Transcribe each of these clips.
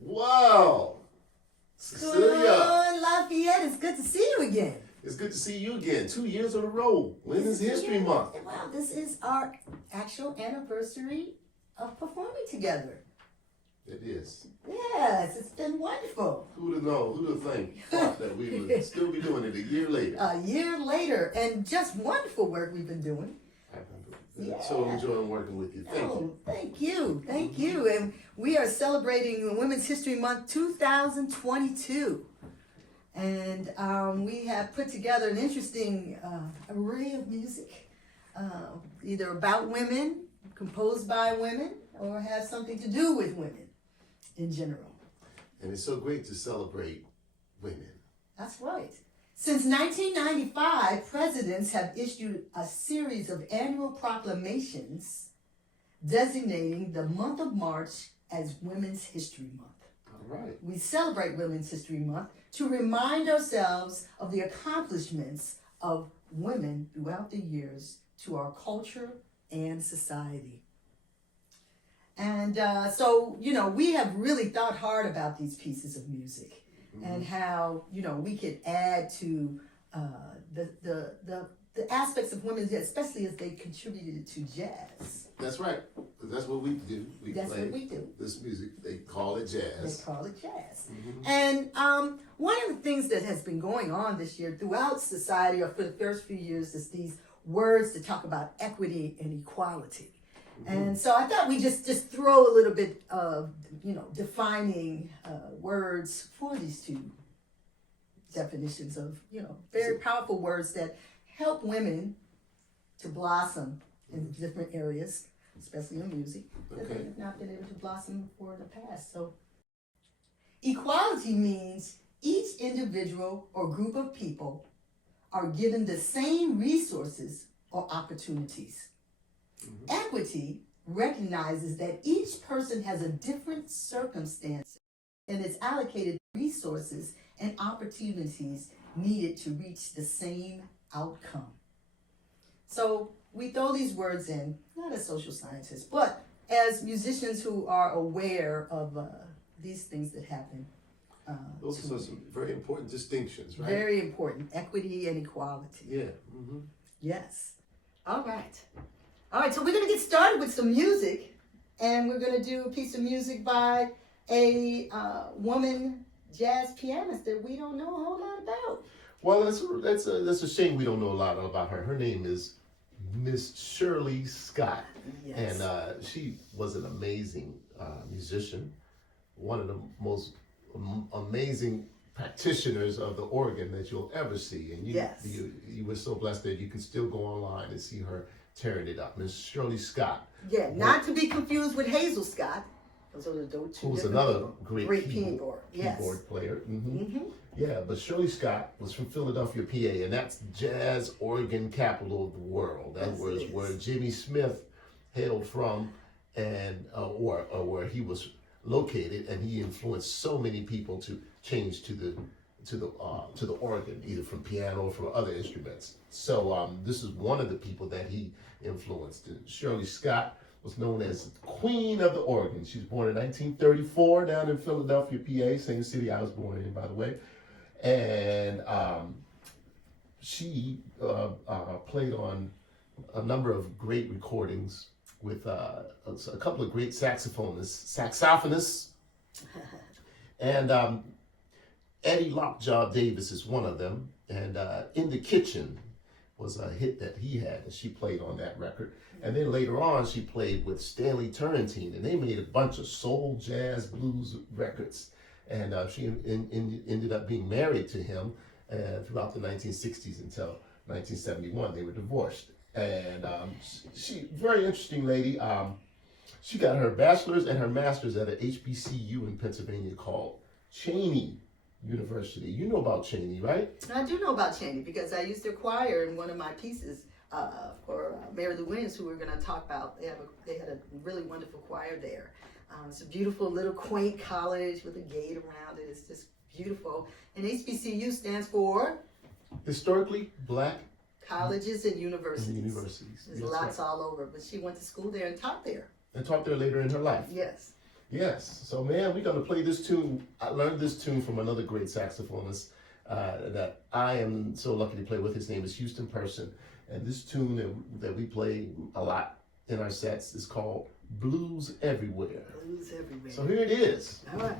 Wow! Cecilia! Lafayette, it's good to see you again. It's good to see you again. 2 years in a row. Women's History Month. Wow, this is our actual anniversary of performing together. It is. Yes, it's been wonderful. Who'd have known? Who'd have thought that we would still be doing it a year later? A year later, and just wonderful work we've been doing. Yeah. So enjoying working with you. Thank you. And we are celebrating Women's History Month 2022. And we have put together an interesting array of music, either about women, composed by women, or have something to do with women in general. And it's so great to celebrate women. That's right. Since 1995, presidents have issued a series of annual proclamations designating the month of March as Women's History Month. All right. We celebrate Women's History Month to remind ourselves of the accomplishments of women throughout the years to our culture and society. And so, we have really thought hard about these pieces of music. Mm-hmm. And how, we could add to the aspects of women, especially as they contributed to jazz. That's right. That's what we do. That's what we do. This music, they call it jazz. They call it jazz. Mm-hmm. And one of the things that has been going on this year throughout society, or for the first few years, is these words to talk about equity and equality. Mm-hmm. And so I thought we just throw a little bit of, defining words for these two definitions of, very powerful words that help women to blossom in different areas, especially in music, that they have not been able to blossom before in the past. So equality means each individual or group of people are given the same resources or opportunities. Mm-hmm. Equity recognizes that each person has a different circumstance and is allocated resources and opportunities needed to reach the same outcome. So we throw these words in, not as social scientists, but as musicians who are aware of these things that happen. Those are some very important distinctions, right? Very important. Equity and equality. Yeah. Mm-hmm. Yes. All right, so we're going to get started with some music, and we're going to do a piece of music by a woman jazz pianist that we don't know a whole lot about. Well, that's a shame we don't know a lot about her. Her name is Miss Shirley Scott. Yes. And she was an amazing musician, one of the most amazing practitioners of the organ that you'll ever see. And you were so blessed that you can still go online and see her tearing it up. Miss Shirley Scott. Yeah, not to be confused with Hazel Scott. Who was another great keyboard player. Mm-hmm. Mm-hmm. Yeah, but Shirley Scott was from Philadelphia, PA, and that's jazz organ capital of the world. That was where Jimmy Smith hailed from, and or where he was located, and he influenced so many people to change to the organ, either from piano or from other instruments. So this is one of the people that he influenced. Shirley Scott was known as the Queen of the Organ. She was born in 1934 down in Philadelphia, PA, same city I was born in, by the way. And she played on a number of great recordings with a couple of great saxophonists. And Eddie Lockjaw Davis is one of them. And In the Kitchen was a hit that he had, and she played on that record. And then later on, she played with Stanley Turrentine, and they made a bunch of soul, jazz, blues records. And she ended up being married to him throughout the 1960s until 1971. They were divorced. And she, very interesting lady. She got her bachelor's and her master's at an HBCU in Pennsylvania called Cheney University. You know about Cheney, right? I do know about Cheney because I used their choir in one of my pieces for Mary Lou Williams, who we're going to talk about. They had a really wonderful choir there. It's a beautiful little quaint college with a gate around it. It's just beautiful. And HBCU stands for Historically Black Colleges and Universities. Universities. There's lots all over, but she went to school there and taught there. And taught there later in her life. Yes. Yes. So, man, we're going to play this tune. I learned this tune from another great saxophonist that I am so lucky to play with. His name is Houston Person. And this tune that we play a lot in our sets is called Blues Everywhere. Blues Everywhere. So here it is. All right.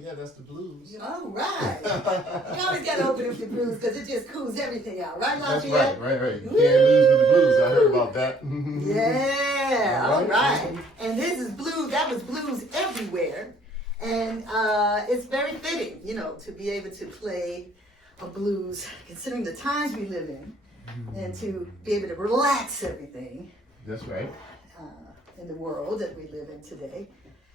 Yeah, that's the blues. All right. You always got to open up the blues because it just cools everything out. Right, Lafayette? That's right. You can't lose with the blues. I heard about that. Yeah, all right. And this is blues. That was Blues Everywhere. And it's very fitting, you know, to be able to play a blues, considering the times we live in, and to be able to relax everything. That's right. In the world that we live in today.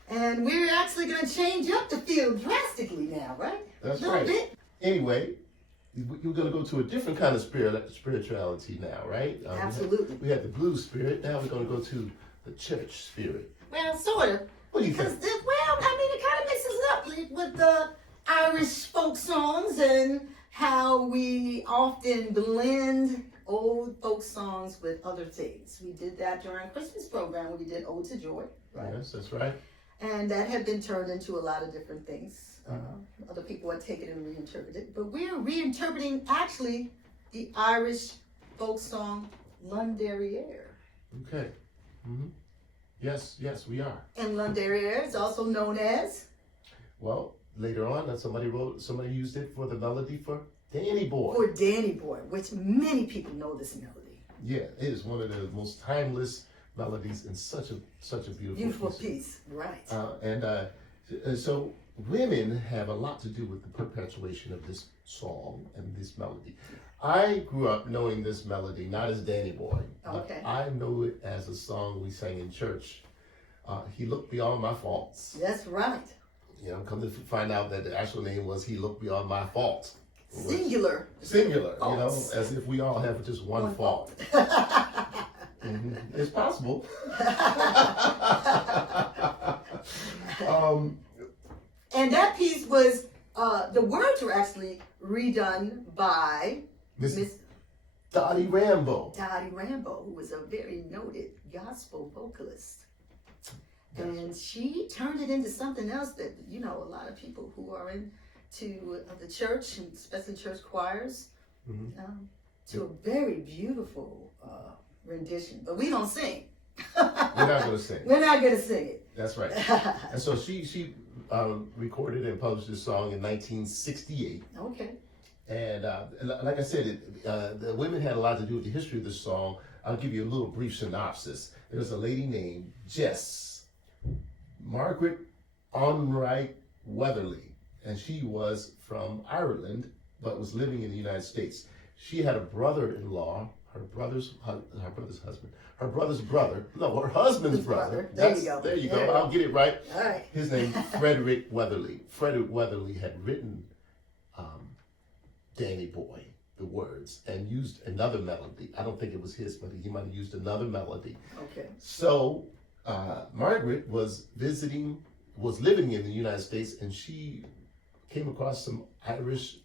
And we're actually going to change up the field drastically now, right? That's a little right. bit. Anyway, you're going to go to a different kind of spirituality now, right? Absolutely. We had the blues spirit. Now we're going to go to the church spirit. Well, sort of. What do you think? It kind of mixes it up with the Irish folk songs and how we often blend old folk songs with other things. We did that during our Christmas program when we did Ode to Joy. Right? Yes, that's right. And that had been turned into a lot of different things. Other people had taken it and reinterpreted it. But we're reinterpreting actually the Irish folk song Londonderry. Okay. Mm-hmm. Yes, we are. And Londonderry is also known as? Well, later on, somebody used it for the melody for Danny Boy. For Danny Boy, which many people know this melody. Yeah, it is one of the most timeless melodies and such a beautiful piece. Right. So women have a lot to do with the perpetuation of this song and this melody. I grew up knowing this melody not as Danny Boy, but I know it as a song we sang in church. He Looked Beyond My Faults. That's right. You know, come to find out that the actual name was He Looked Beyond My Faults. Singular. You know, as if we all have just one fault. Mm-hmm. It's possible. And that piece was, the words were actually redone by Miss Dottie Rambo. Dottie Rambo, who was a very noted gospel vocalist. Yes. And she turned it into something else that, you know, a lot of people who are into the church, and especially church choirs, to a very beautiful rendition. But we don't sing. We're not going to sing. We're not going to sing it. That's right. And so she recorded and published this song in 1968. Okay. And like I said, the women had a lot to do with the history of this song. I'll give you a little brief synopsis. There was a lady named Jess Margaret Onright Weatherly, and she was from Ireland, but was living in the United States. She had a brother-in-law, her brother's husband's brother. There you go. There you go. I'll get it right. All right. His name, Frederick Weatherly. Frederick Weatherly had written Danny Boy, the words, and used another melody. I don't think it was his, but he might have used another melody. Okay. So Margaret was living in the United States, and she came across some Irish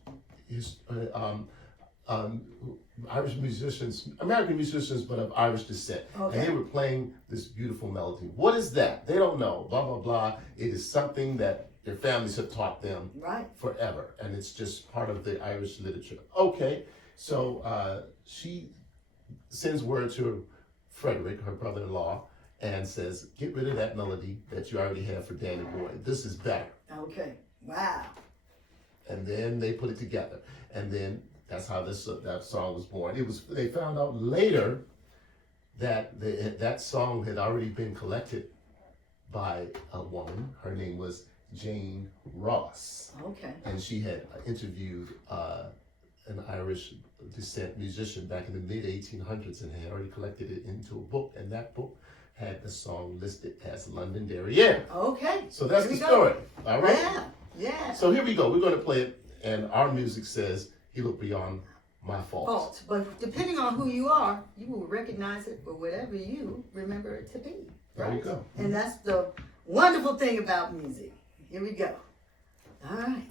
musicians, American musicians, but of Irish descent. Okay. And they were playing this beautiful melody. What is that? They don't know. Blah, blah, blah. It is something that their families have taught them forever. And it's just part of the Irish literature. Okay. So she sends word to Frederick, her brother-in-law, and says, get rid of that melody that you already have for Danny Boy. This is better. Okay. Wow. And then they put it together. And then that's how that song was born. They found out later that that song had already been collected by a woman. Her name was Jane Ross. Okay. And she had interviewed an Irish descent musician back in the mid-1800s and had already collected it into a book. And that book had the song listed as Londonderry. Okay. So that's the story. All right? Yeah. So here we go. We're going to play it. And our music says, He Looked Beyond My Faults. But depending on who you are, you will recognize it for whatever you remember it to be. Right? There you go. And that's the wonderful thing about music. Here we go. All right.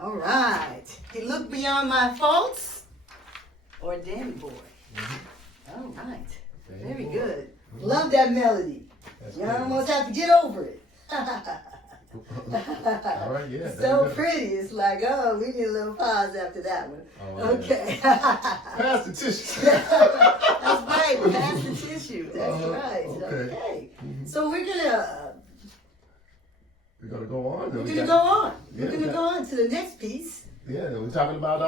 All right. He looked beyond my faults, or Danny Boy. All right. Very good. Love that melody. You almost have to get over it. All right, yeah. So pretty. It's like, oh, we need a little pause after that one. Oh, okay. Pass the tissue. That's right. Pass the tissue. That's right. Okay. So we're gonna go on. We're gonna go on. We're gonna go on to the next piece. Yeah, we're talking about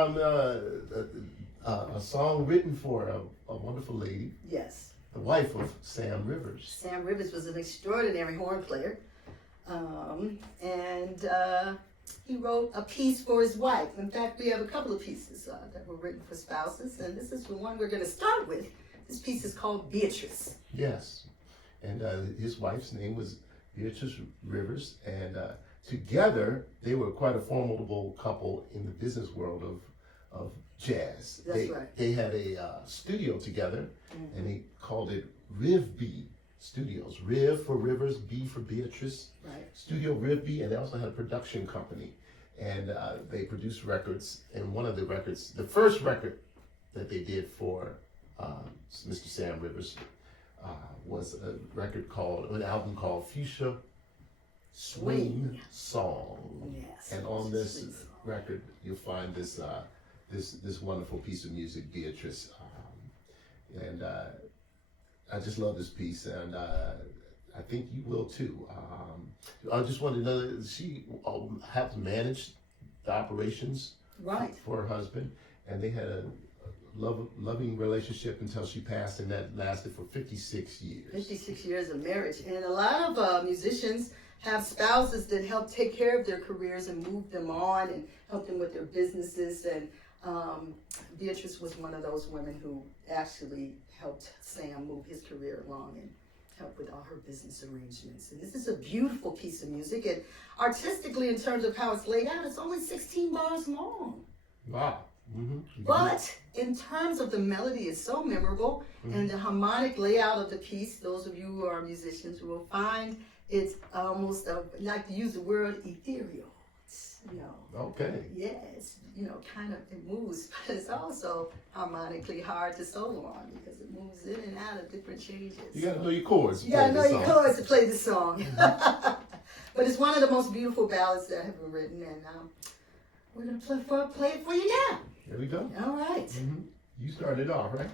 a song written for a wonderful lady. Yes. The wife of Sam Rivers. Sam Rivers was an extraordinary horn player. He wrote a piece for his wife. In fact, we have a couple of pieces that were written for spouses, and this is the one we're going to start with. This piece is called Beatrice. Yes, and his wife's name was Beatrice Rivers, and together they were quite a formidable couple in the business world of jazz. That's right. They had a studio together, and they called it Riv B Studios. Riv for Rivers, B for Beatrice. Right. Studio Riv B, and they also had a production company, and they produced records. And one of the records, the first record that they did for Mr. Sam Rivers was an album called Fuchsia Swing Song. Yes. And on this record, you'll find this this wonderful piece of music, Beatrice. And I just love this piece, and I think you will too. I just wanted to know that she helped manage the operations for her husband, and they had a loving relationship until she passed, and that lasted for 56 years. 56 years of marriage. And a lot of musicians have spouses that help take care of their careers and move them on and help them with their businesses. And Beatrice was one of those women who actually helped Sam move his career along and help with all her business arrangements. And this is a beautiful piece of music. And artistically, in terms of how it's laid out, it's only 16 bars long. Wow. Mm-hmm. But in terms of the melody, it's so memorable, and the harmonic layout of the piece, those of you who are musicians will find it's almost, like to use the word ethereal. Okay. Yes, kind of, it moves, but it's also harmonically hard to solo on because it moves in and out of different changes. You gotta know your chords. You gotta know your chords to play the song. But it's one of the most beautiful ballads that have been written, and we're gonna play it for you now. Here we go. All right. Mm-hmm. You started off, right?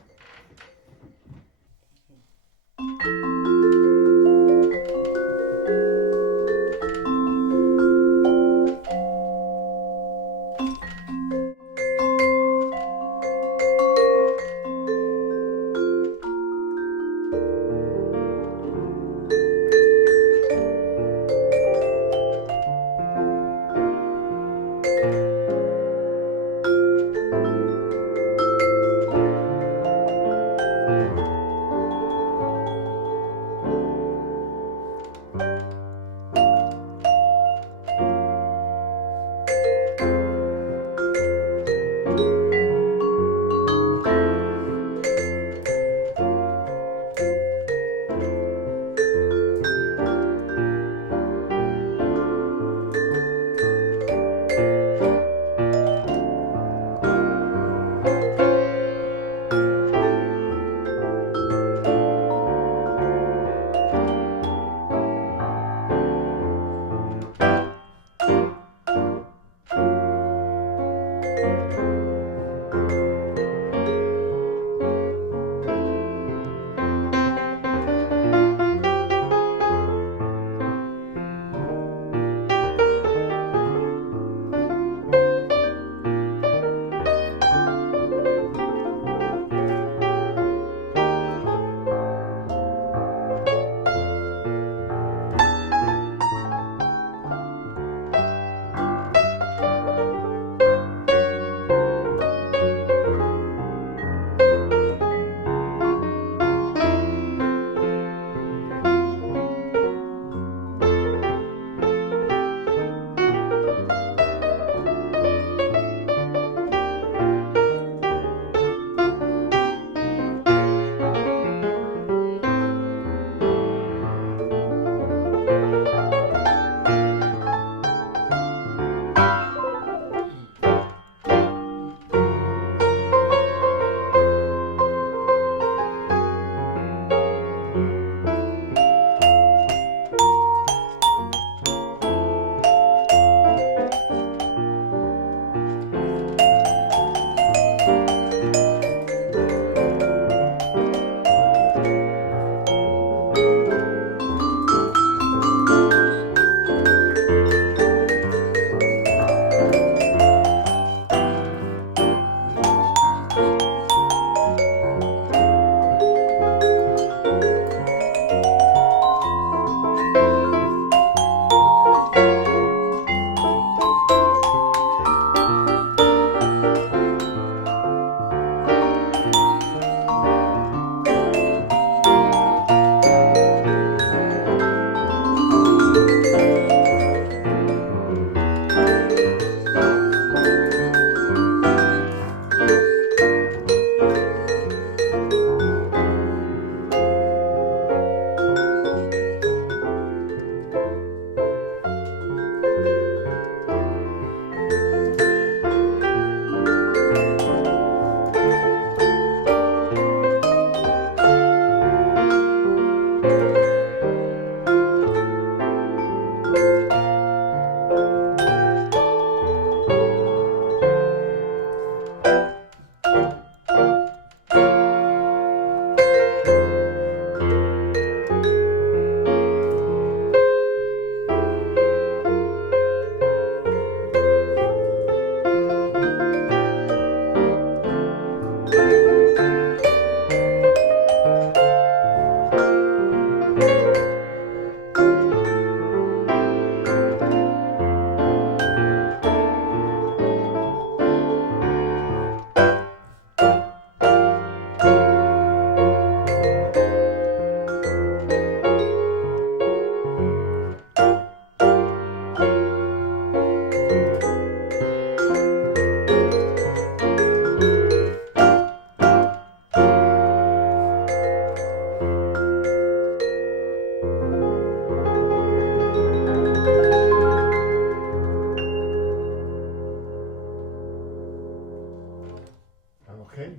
Okay.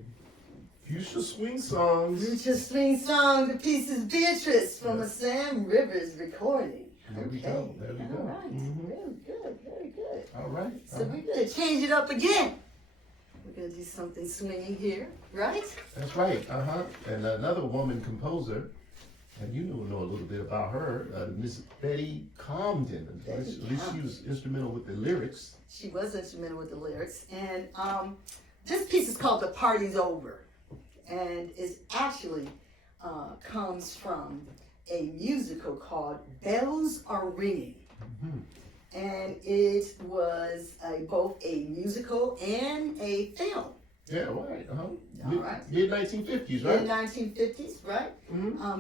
Future Swing Songs. Future Swing Song, the piece is Beatrice from a Sam Rivers recording. There we go. There we go. All right. Very good. Very good. All right. So we're going to change it up again. We're going to do something swinging here, right? That's right. And another woman composer, and you know a little bit about her, Miss Betty Camden. At least she was instrumental with the lyrics. She was instrumental with the lyrics. And this piece is called The Party's Over. And it actually comes from a musical called Bells Are Ringing. And it was both a musical and a film. Yeah, right. All right. Mid-1950s, right? Mid-1950s, right?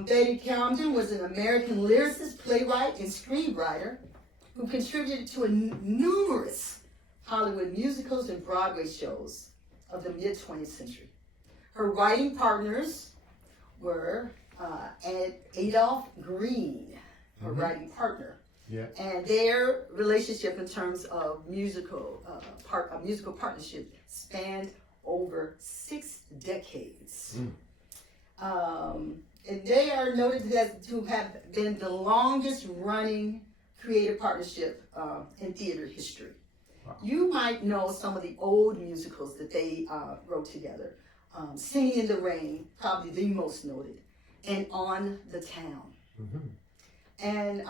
Betty Camden was an American lyricist, playwright, and screenwriter who contributed to numerous Hollywood musicals and Broadway shows of the mid-20th century. Her writing partners were Adolph Green, her writing partner. Yeah. And their relationship in terms of musical partnership spanned over 6 decades. And they are noted to have been the longest running creative partnership in theater history. Wow. You might know some of the old musicals that they wrote together. Singing in the Rain, probably the most noted, and On the Town. And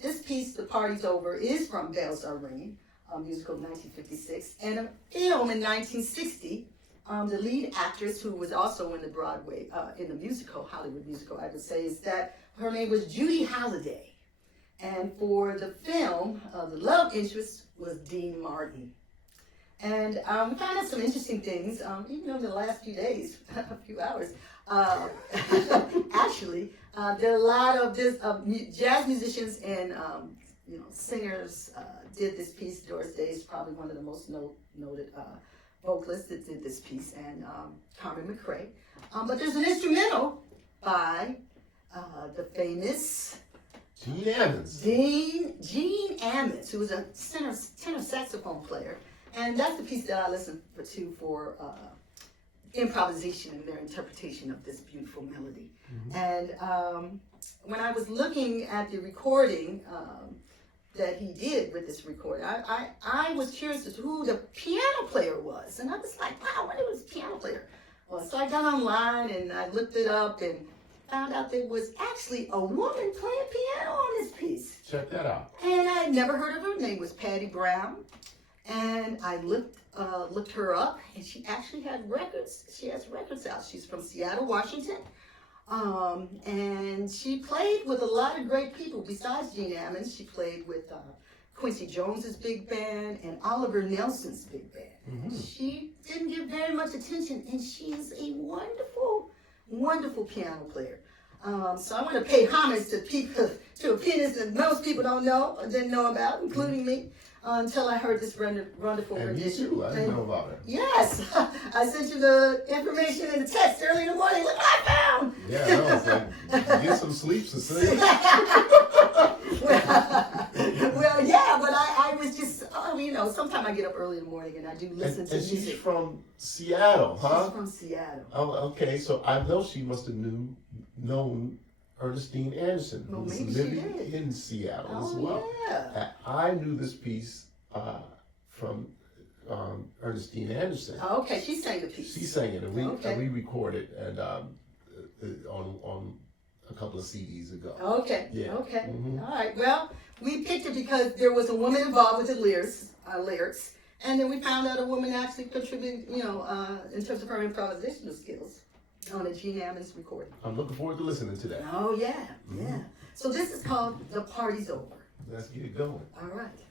this piece, The Party's Over, is from Bells Are Ringing, a musical of 1956, and a film in 1960. The lead actress, who was also in the Broadway, in the musical, Hollywood musical, I would say, is that her name was Judy Holliday. And for the film, the love interest was Dean Martin. And we found out some interesting things, even over the last few days, a few hours. Actually, there are a lot of jazz musicians and singers did this piece. Doris Day is probably one of the most noted vocalists that did this piece, and Carmen McRae. But there's an instrumental by the famous Gene Ammons. Gene Ammons, who was a tenor saxophone player. And that's the piece that I listened to for improvisation and their interpretation of this beautiful melody. And when I was looking at the recording that he did with this recording, I was curious as to who the piano player was. And I was like, wow, what was the piano player? Well, so I got online and I looked it up and found out there was actually a woman playing piano on this piece. Check that out. And I had never heard of her. Her name was Patty Brown. And I looked her up, and she actually had records. She has records out. She's from Seattle, Washington. And she played with a lot of great people. Besides Gene Ammons, she played with Quincy Jones's big band and Oliver Nelson's big band. She didn't get very much attention, and she's a wonderful, wonderful piano player. So I want to pay homage to a pianist that most people didn't know about, including me. Until I heard this wonderful rendition. Me too. I didn't know about her. Yes. I sent you the information in the text early in the morning. Look what I found. Yeah, I was like, get some sleep, Cecilia. well, yeah, but I was just, sometimes I get up early in the morning and I do listen to music. And she's from Seattle, huh? She's from Seattle. Oh, okay. So I know she must have known Ernestine Anderson, who was living in Seattle as well. Yeah. I knew this piece from Ernestine Anderson. Oh, okay, she sang the piece. She sang it, and we recorded and on a couple of CDs ago. Okay. Yeah. Okay. All right. Well, we picked it because there was a woman involved with the lyrics, and then we found out a woman actually contributed, in terms of her improvisational skills. On a Gene Ammons recording. I'm looking forward to listening to that. Oh, yeah, yeah. So this is called The Party's Over. Let's get it going. All right.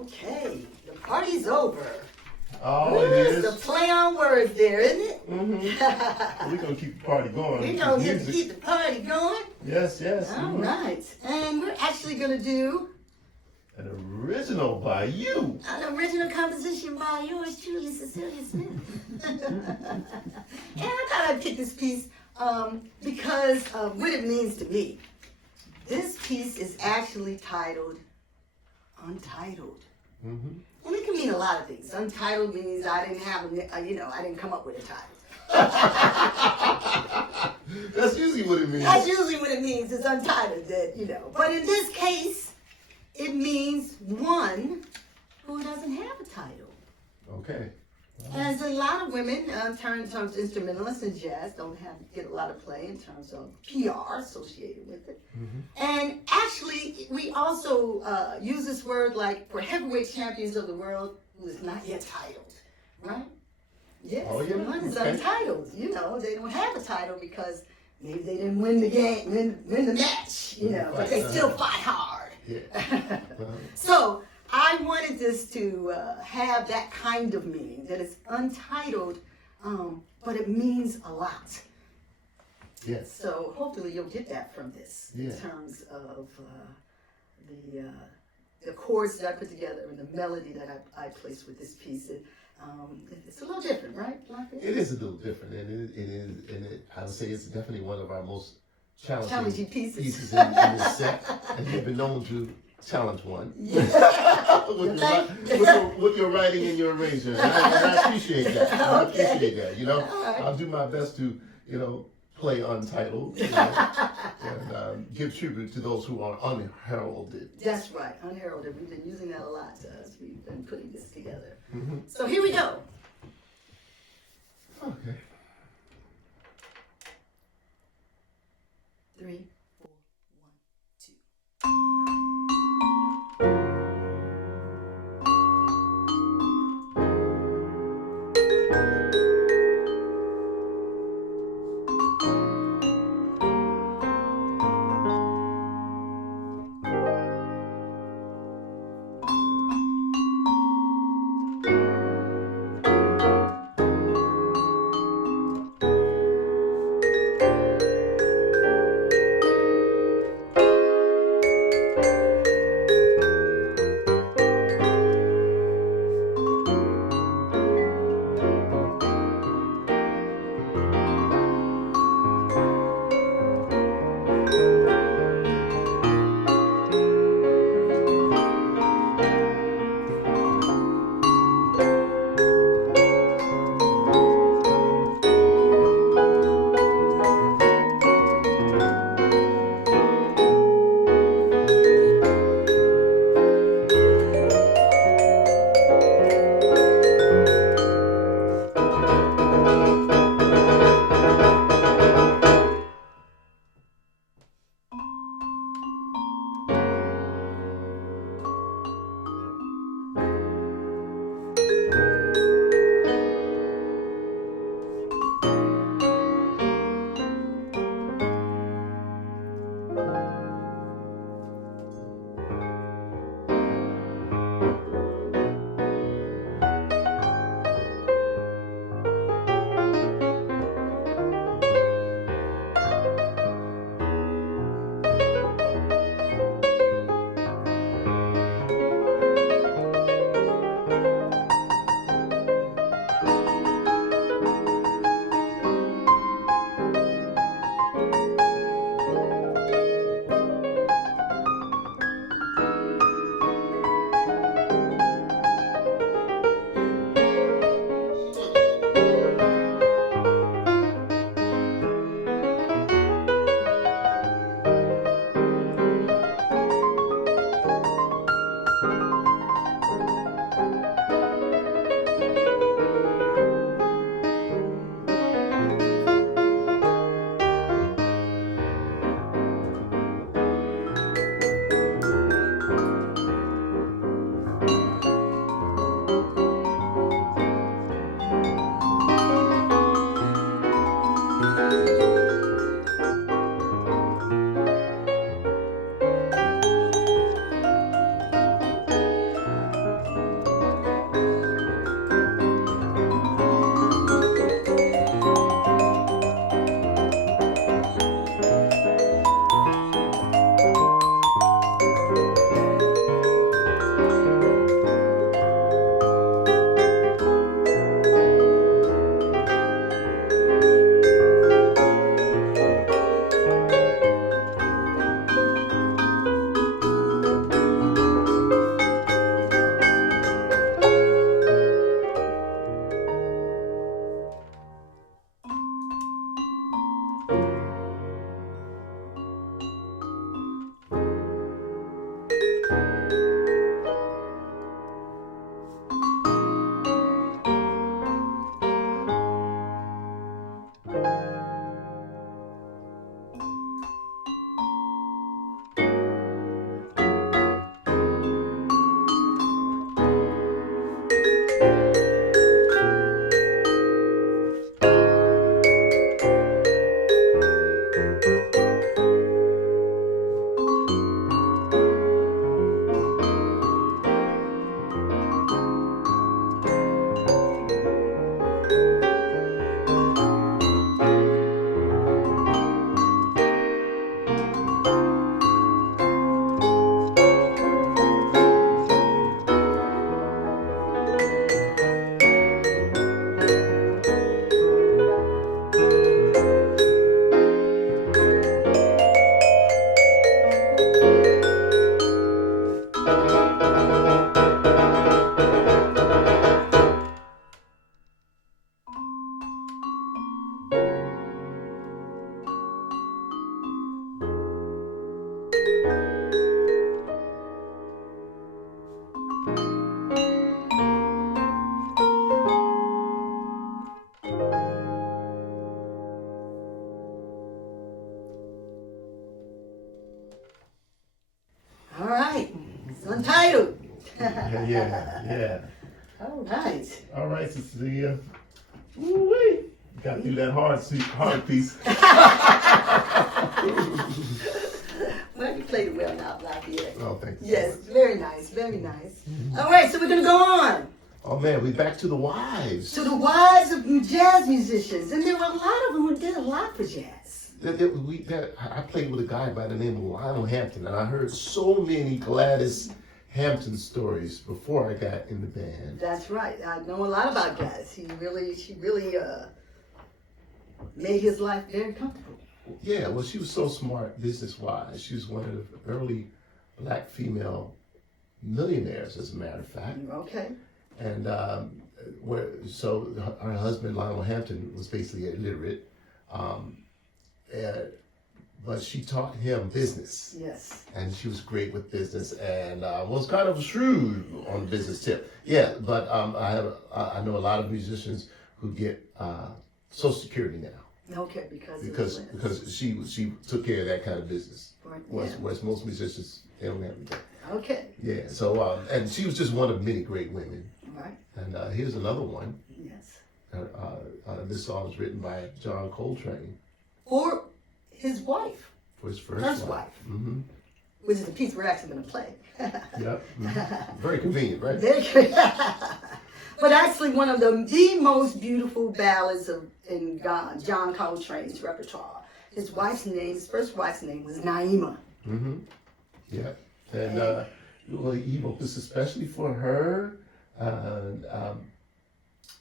Okay, the party's over. Oh, Ooh, it is. it's a play on words there, isn't it? Mm-hmm. We're going to keep the party going. We're going to keep the party going. Yes, yes. All right. And we're actually going to do an original by you. an original composition by yours truly, Cecilia Smith. And I thought I'd pick this piece because of what it means to me. This piece is actually titled Untitled. Mm-hmm. And it can mean a lot of things. Untitled means I didn't have I didn't come up with a title. That's usually what it means. That's usually what it means, is untitled, But in this case, it means one who doesn't have a title. Okay. As a lot of women, in terms of instrumentalists in jazz, don't get a lot of play in terms of PR associated with it. Mm-hmm. And actually, we also use this word like for heavyweight champions of the world who is not yet titled, right? Yes, Oh, yeah. one is Okay. untitled. They don't have a title because maybe they didn't win the game, win the match, but they still fight hard. Yeah. So I wanted this to have that kind of meaning, that it's untitled, but it means a lot. Yes. So hopefully you'll get that from this Yeah. in terms of the chords that I put together and the melody that I placed with this piece. It's a little different, right? It is a little different, and I would say it's definitely one of our most challenging pieces in this set, and you've been known to challenge one with your writing and your arrangement. And I appreciate that. I appreciate that. I'll do my best to play Untitled and give tribute to those who are unheralded. That's right, unheralded. We've been using that a lot as we've been putting this together. Mm-hmm. So here we go. Okay. 3, 4, 1, 2. All right. It's Untitled. Yeah. All right. All right, Cecilia. Woo-wee. Got through that hard piece. Well, you played it well now, Lafayette. Oh, thank you. Yes, So much. very nice, very nice. All right, so we're going to go on Oh man, we back to the wives. to the wives of jazz musicians. And there were a lot of them who did a lot for jazz. I played with a guy by the name of Lionel Hampton, and I heard so many Gladys Hampton stories before I got in the band. That's right. I know a lot about jazz. She really made his life very comfortable. Yeah, well, she was so smart business-wise. She was one of the early black female millionaires, as a matter of fact. Okay. And so her husband, Lionel Hampton, was basically illiterate. But she taught him business. Yes. And she was great with business and was kind of shrewd on the business tip. Yeah, but I know a lot of musicians who get Social Security now. Okay, because she took care of that kind of business. Right, Whereas most musicians, they don't have that. Okay. Yeah, so and she was just one of many great women. Right. And here's another one. Yes. This song was written by John Coltrane. Or his wife. For his first wife. Mm-hmm. Which is the piece we're actually going to play. Yep. Mm-hmm. Very convenient, right? Very good. But actually one of the most beautiful ballads in John Coltrane's repertoire. His first wife's name was Naima. Mm-hmm. Yeah. And he wrote this especially for her.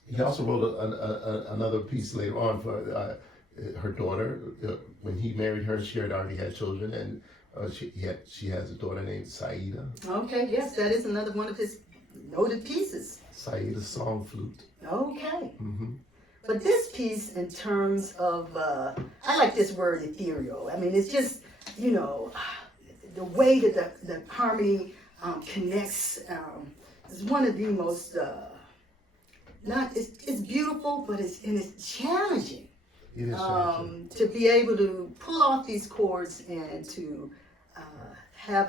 He also wrote another piece later on for her daughter. When he married her, she had already had children, and she has a daughter named Saida. Okay, yes, that is another one of his noted pieces. Saida's Song Flute. Okay. Mm-hmm. But this piece, in terms of, I like this word ethereal. I mean, it's just, the way that the harmony connects is one of the most, it's beautiful, but it's challenging. It is challenging. To be able to pull off these chords and to have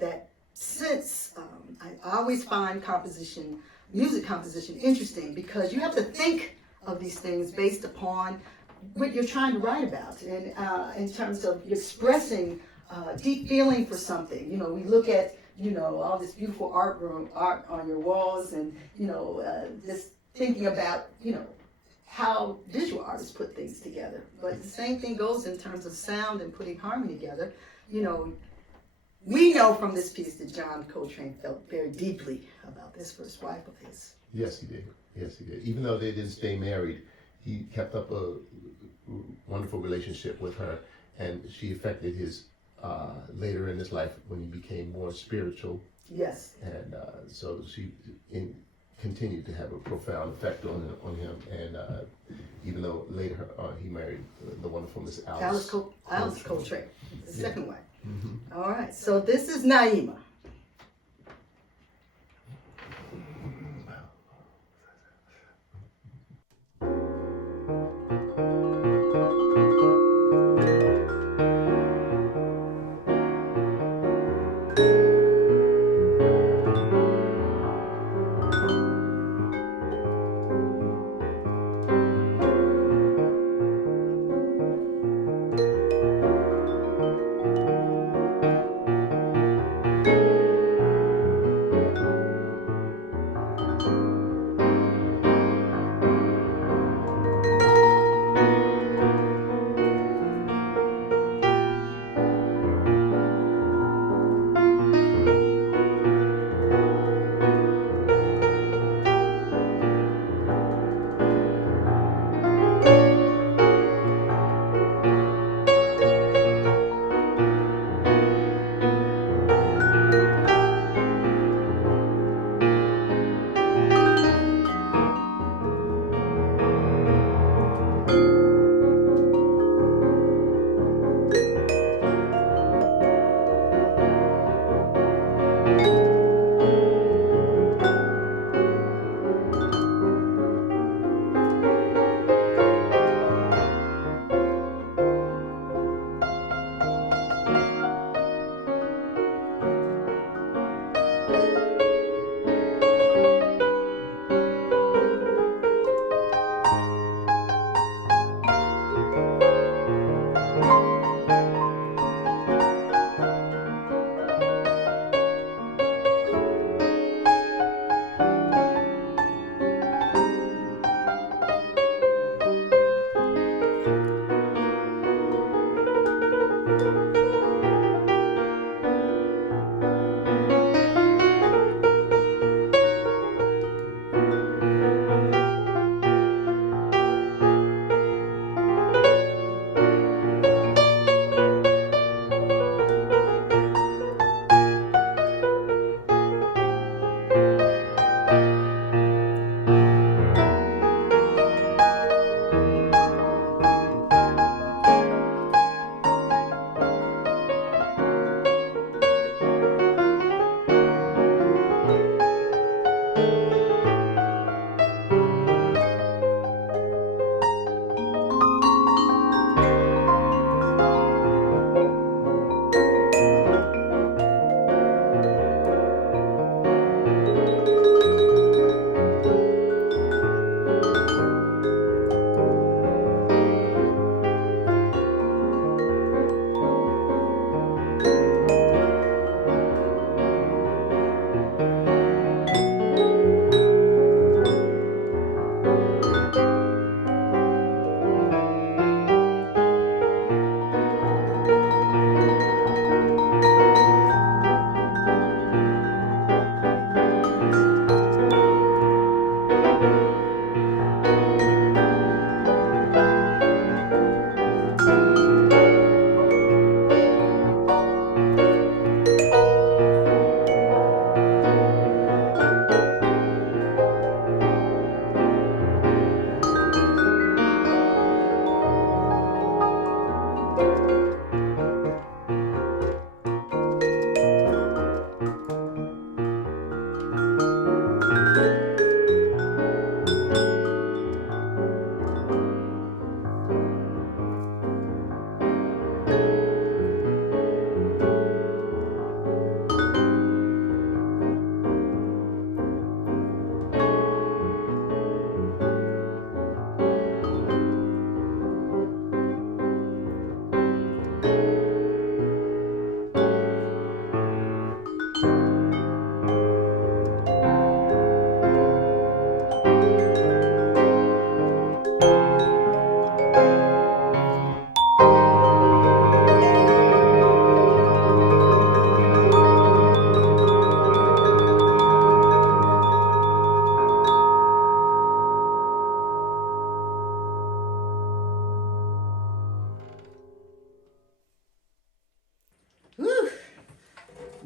that sense. I always find music composition interesting because you have to think of these things based upon what you're trying to write about, and in terms of expressing deep feeling for something. We look at all this beautiful art on your walls, and just thinking about how visual artists put things together. But the same thing goes in terms of sound and putting harmony together. We know from this piece that John Coltrane felt very deeply about this first wife of his. Yes, he did. Yes, he did. Even though they didn't stay married, he kept up a wonderful relationship with her, and she affected his later in his life when he became more spiritual. Yes. And so she continued to have a profound effect on him. And even though later he married the wonderful Miss Alice Coltrane, the second wife. Mm-hmm. All right. So this is Naima.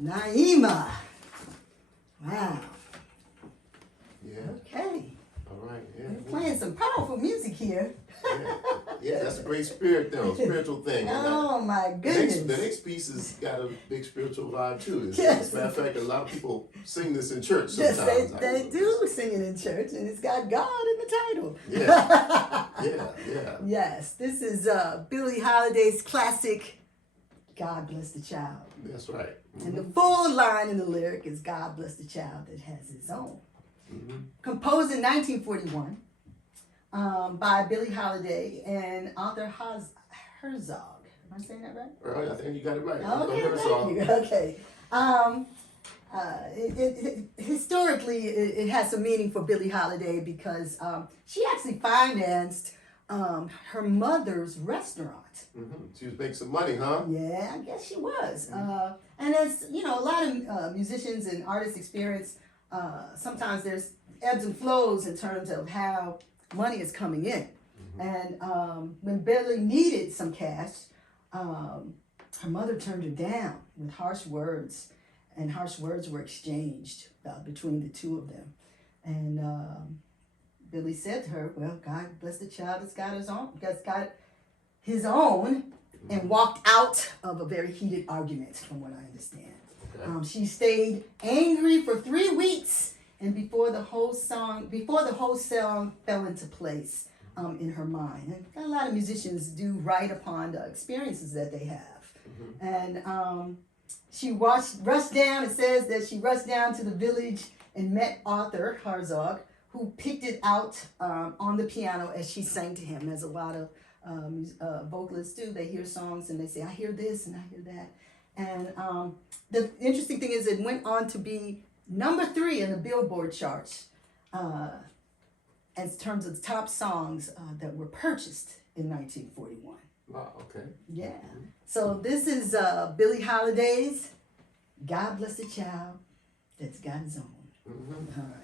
Naima. Wow. Yeah. Okay. All right. Yeah. We're playing some powerful music here. Yeah, that's a great spirit though, spiritual thing. Oh my goodness. The next piece has got a big spiritual vibe too. As Yes. a matter of fact, a lot of people sing this in church Yes, sometimes. they do sing it in church, and it's got God in the title. Yeah. Yes, this is Billie Holiday's classic, God Bless the Child. That's right. Mm-hmm. And the full line in the lyric is God Bless the Child that has its own. Mm-hmm. Composed in 1941 by Billie Holiday and Arthur Herzog. Am I saying that right? All right, I think you got it right. Okay, thank you. Okay. Historically, it has some meaning for Billie Holiday because she actually financed her mother's restaurant. Mm-hmm. She was making some money, huh? Yeah, I guess she was. And as you know, a lot of musicians and artists experience, sometimes there's ebbs and flows in terms of how money is coming in. Mm-hmm. And when Billie needed some cash, her mother turned her down with harsh words, and harsh words were exchanged between the two of them. And Billie said to her, well, God bless the child that's got his own, and walked out of a very heated argument, from what I understand. Okay. She stayed angry for 3 weeks, and before the whole song fell into place in her mind. And a lot of musicians do write upon the experiences that they have. Mm-hmm. And she rushed down. It says that she rushed down to the village and met Arthur Herzog, who picked it out on the piano as she sang to him, as a lot of vocalists do. They hear songs and they say, I hear this and I hear that. And the interesting thing is it went on to be number 3 in the Billboard charts in terms of the top songs that were purchased in 1941. Wow, okay. Yeah. Mm-hmm. So this is Billie Holiday's God Bless the Child That's Got His Own. Mm-hmm. All right.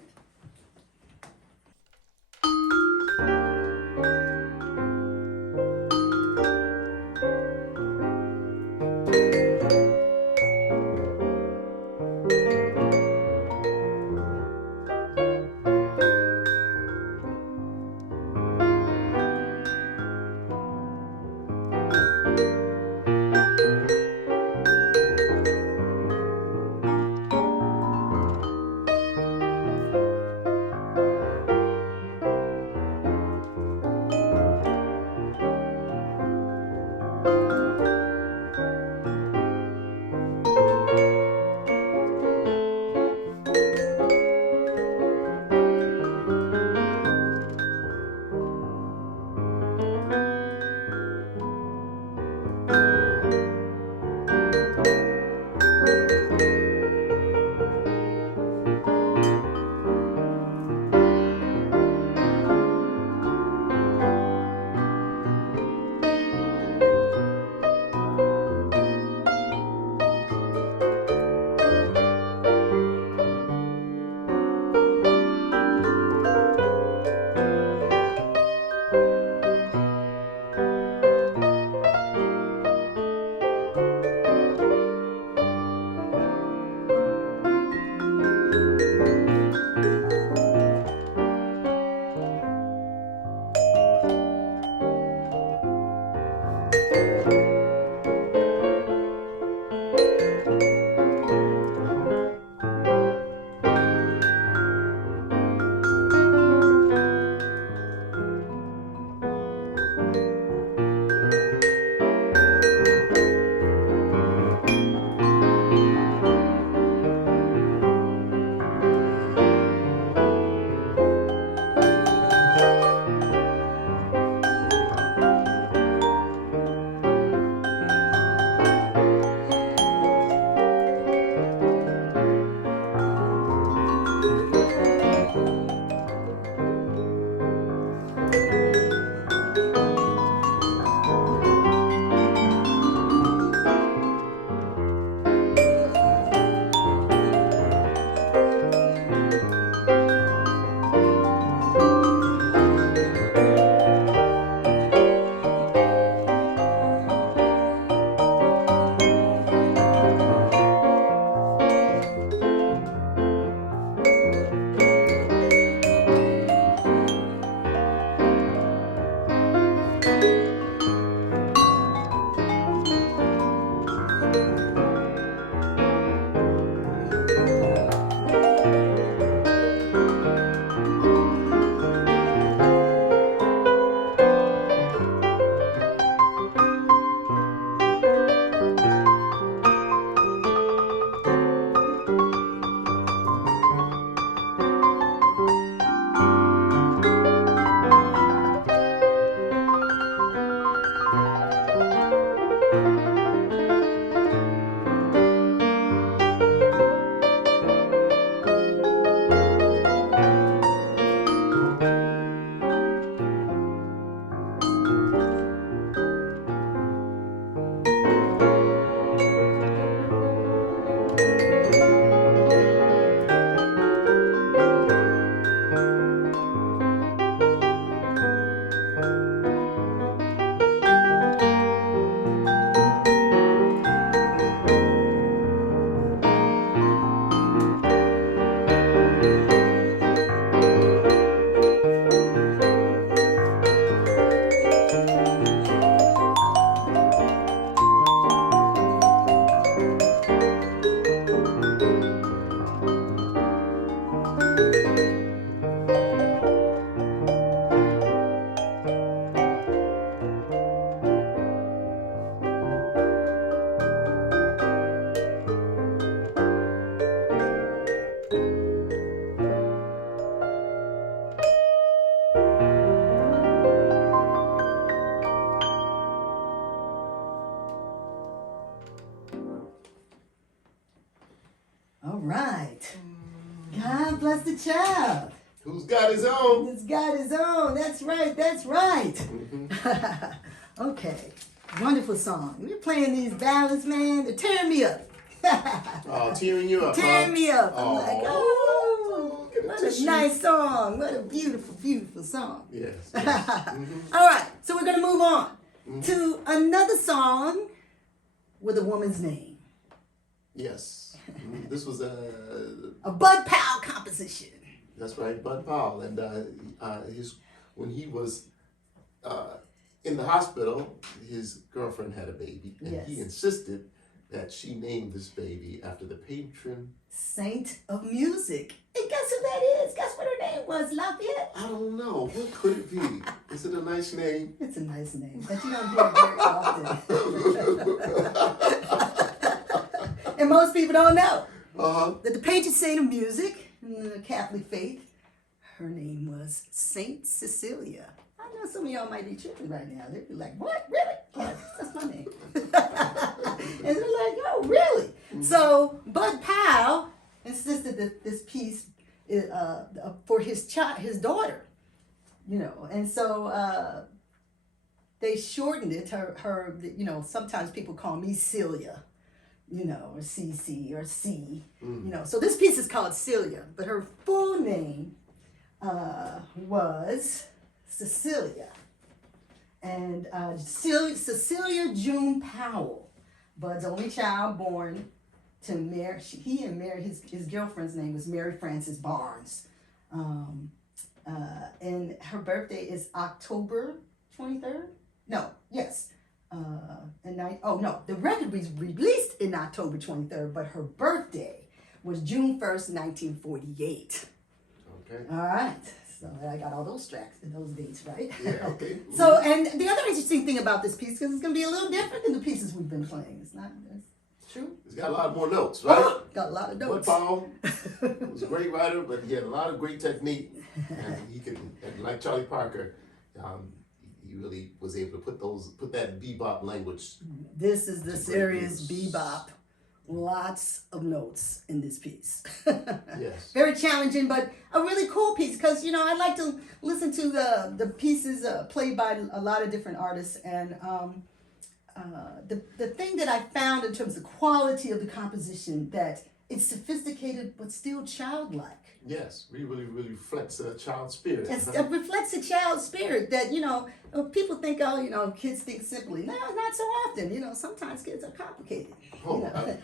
All right. God bless the child. Who's got his own? Who's got his own. That's right. That's right. Okay. Wonderful song. We're playing these ballads, man. They're tearing me up. Oh, tearing you up, Tearing me up. I'm Oh. like, oh, what a nice song. What a beautiful, beautiful song. Yes. All right. So we're going to move on to another song with a woman's name. Yes. This was A Bud Powell composition. That's right, Bud Powell, and when he was in the hospital, his girlfriend had a baby, and Yes. he insisted that she name this baby after the patron saint of music. And guess who that is? Guess what her name was, Lafayette? I don't know. What could it be? Is it a nice name? It's a nice name, but you don't hear it very often. And most people don't know that the patron saint of music in the Catholic faith, her name was Saint Cecilia. I know some of y'all might be tripping right now. They'd be like, what? Really? Yes, that's my name. And they're like, oh, really? So Bud Powell insisted that this piece is for his daughter, you know. And so they shortened it to her, you know, sometimes people call me Celia, you know, or CC or C, you know. So this piece is called Celia, but her full name was Cecilia. And Cecilia June Powell, Bud's only child, born to Mary. His girlfriend's name was Mary Frances Barnes. And her birthday is October 23rd? No, yes. The record was released in October 23rd, but her birthday was June 1st, 1948. Okay. All right. So I got all those tracks and those dates, right? Yeah, okay. So, and the other interesting thing about this piece, because it's going to be a little different than the pieces we've been playing. It's true. It's got a lot more notes, right? Oh, got a lot of notes. Bud Powell was a great writer, but he had a lot of great technique, and he could, and like Charlie Parker, he really was able to put that bebop language. This is the serious bebop. Lots of notes in this piece. Yes. Very challenging, but a really cool piece because, you know, I like to listen to the pieces played by a lot of different artists. And the thing that I found in terms of quality of the composition, that it's sophisticated but still childlike. Yes, really reflects a child spirit. It reflects a child spirit that, you know, people think, oh, you know, kids think simply. No, not so often. You know, sometimes kids are complicated. Oh, you know.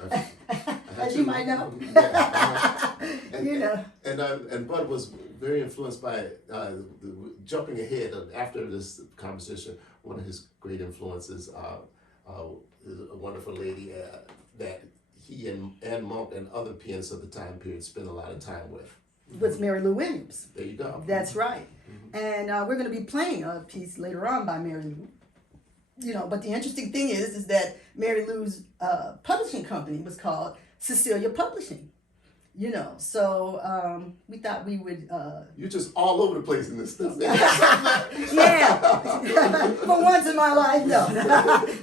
I As you might know. Yeah, and, you know. And Bud was very influenced by jumping ahead after this composition. One of his great influences is a wonderful lady that Van Monk and other pianists of the time period spent a lot of time with. Was Mary Lou Williams. There you go. That's right. And we're going to be playing a piece later on by Mary Lou. You know, but the interesting thing is that Mary Lou's publishing company was called Cecilia Publishing. You know, so we thought we would. You're just all over the place in this stuff. Yeah, for once in my life, no.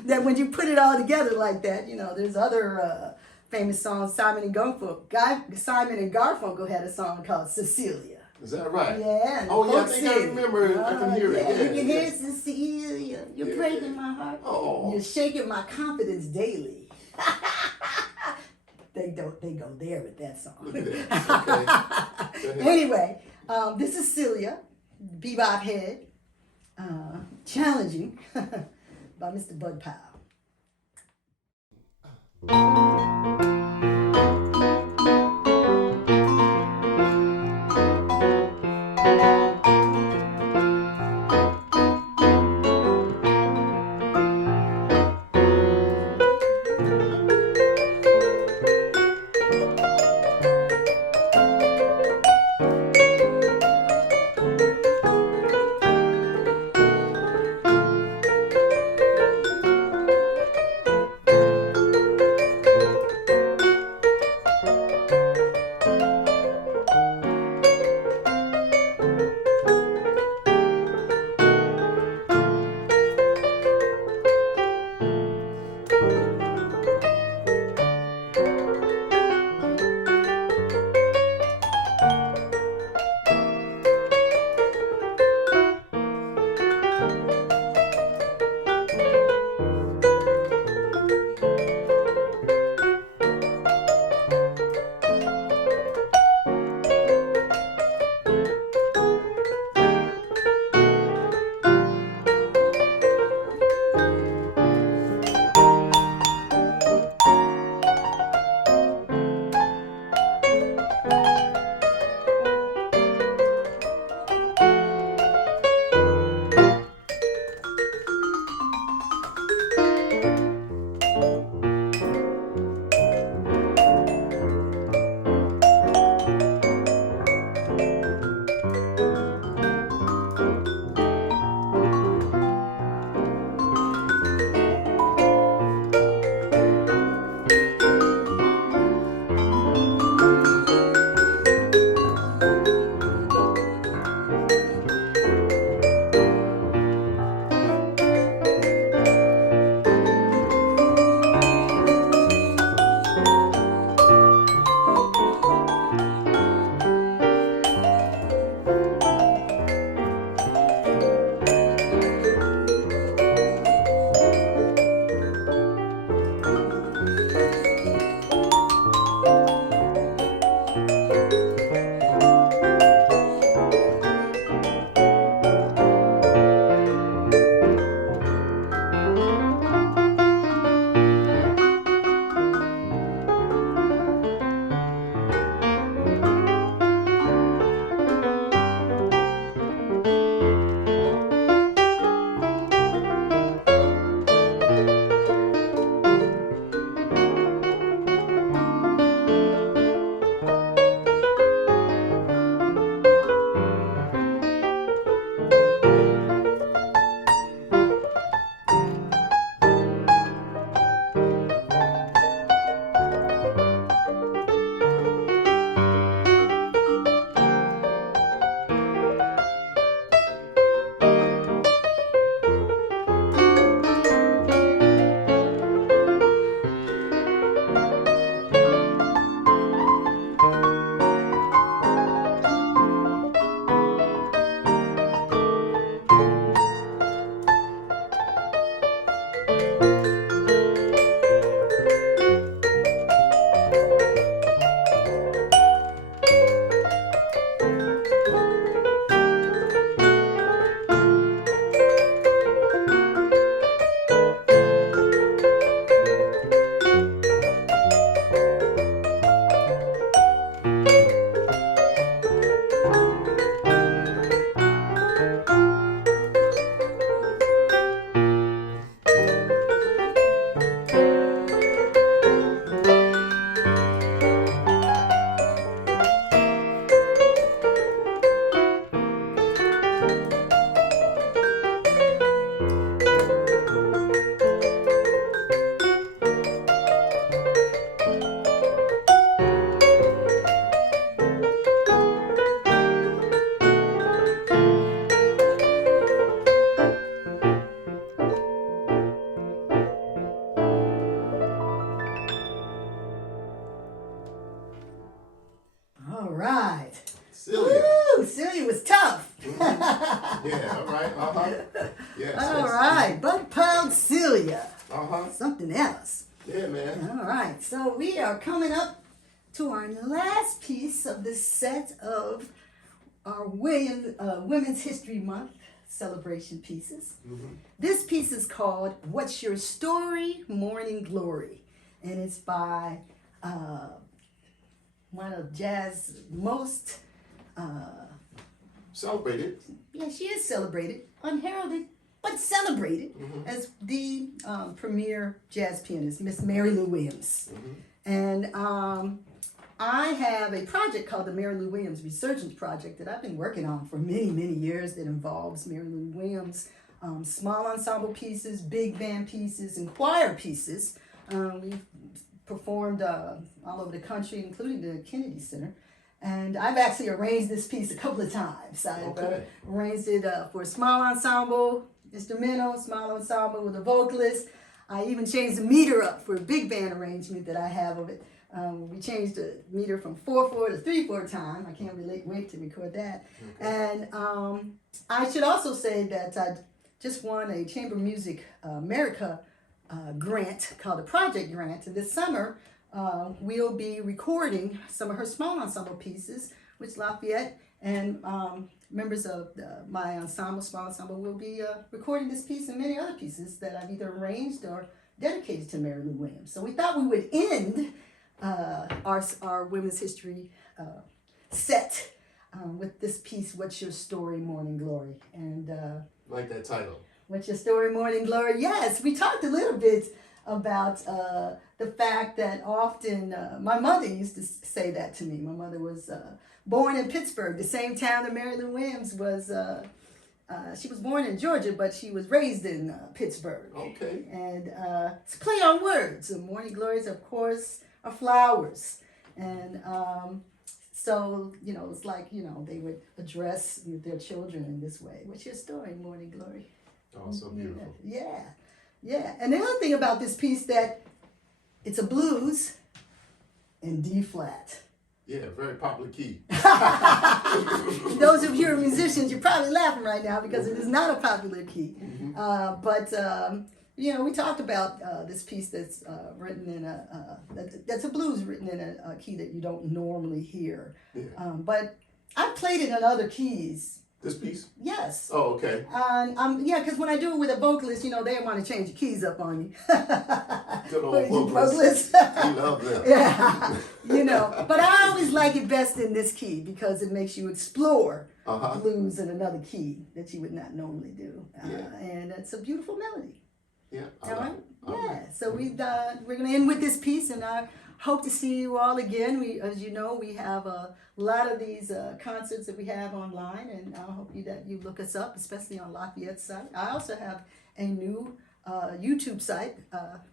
That when you put it all together like that, you know, there's other famous songs. Simon and Garfunkel had a song called Cecilia. Is that right? Yeah. Oh yeah, I think I remember. I can hear it. Yeah, you can hear Cecilia. You're breaking my heart. Oh. You're shaking my confidence daily. They go there with that song. Look at that. Okay. Anyway, this is Celia, bebop head, challenging by Mr. Bud Powell. right. Celia. Woo! Celia was tough. Yeah, all right. Yes. All right. But proud Celia. Something else. Yeah, man. All right. So we are coming up to our last piece of this set of our Women's History Month celebration pieces. This piece is called What's Your Story, Morning Glory? And it's by one of jazz's most celebrated. Yeah, she is celebrated, unheralded, but celebrated as the premier jazz pianist, Miss Mary Lou Williams. And I have a project called the Mary Lou Williams Resurgence Project that I've been working on for many, many years that involves Mary Lou Williams, small ensemble pieces, big band pieces, and choir pieces. We've performed all over the country, including the Kennedy Center. And I've actually arranged this piece a couple of times. I've arranged it for a small ensemble, instrumental, small ensemble with a vocalist. I even changed the meter up for a big band arrangement that I have of it. We changed the meter from 4/4 to 3/4 time. I can't wait to record that. And I should also say that I just won a Chamber Music America grant called a Project Grant. And this summer, we'll be recording some of her small ensemble pieces, which Lafayette and members of my ensemble, small ensemble, will be recording this piece and many other pieces that I've either arranged or dedicated to Mary Lou Williams. So we thought we would end our Women's History set with this piece, What's Your Story, Morning Glory? And like that title. What's Your Story, Morning Glory? Yes, we talked a little bit about the fact that often, my mother used to say that to me. My mother was born in Pittsburgh, the same town that Mary Lou Williams was. She was born in Georgia, but she was raised in Pittsburgh. Okay. And it's a play on words. The morning glories, of course, are flowers. And so, it's like, they would address their children in this way. What's your story, morning glory? Oh, so beautiful. Yeah. Yeah. And the other thing about this piece that it's a blues in D flat. Yeah, very popular key. Those of you who are musicians, you're probably laughing right now because it is not a popular key. But we talked about this piece that's written in that's a blues written in a key that you don't normally hear. Yeah. But I played it in other keys. This piece? Yes. Oh, okay. Because when I do it with a vocalist, they want to change the keys up on you. Good old vocalist. You love them. Yeah. But I always like it best in this key because it makes you explore blues in another key that you would not normally do. And it's a beautiful melody. Yeah. So we're going to end with this piece, and I hope to see you all again. As you know, we have a lot of these concerts that we have online, and I hope that you look us up, especially on Lafayette's site. I also have a new YouTube site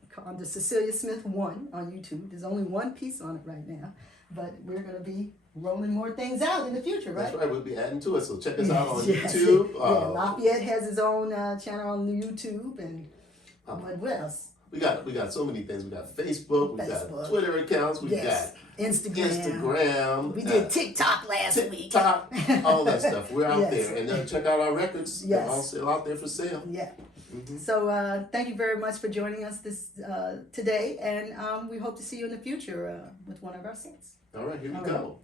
called the Cecilia Smith 1 on YouTube. There's only one piece on it right now, but we're going to be rolling more things out in the future, right? That's right. We'll be adding to it, so check us out on YouTube. Lafayette has his own channel on YouTube, and what else? We got so many things. We got Facebook, we got Twitter accounts, we got Instagram. We did TikTok last week. TikTok, all that stuff. We're out there. And check out our records. Yes. They're all still out there for sale. Yeah. So thank you very much for joining us today, and we hope to see you in the future with one of our sets. All right, here we go.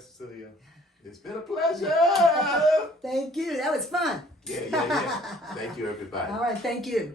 Cecilia. It's been a pleasure. Thank you. That was fun. Yeah. Thank you, everybody. All right. Thank you.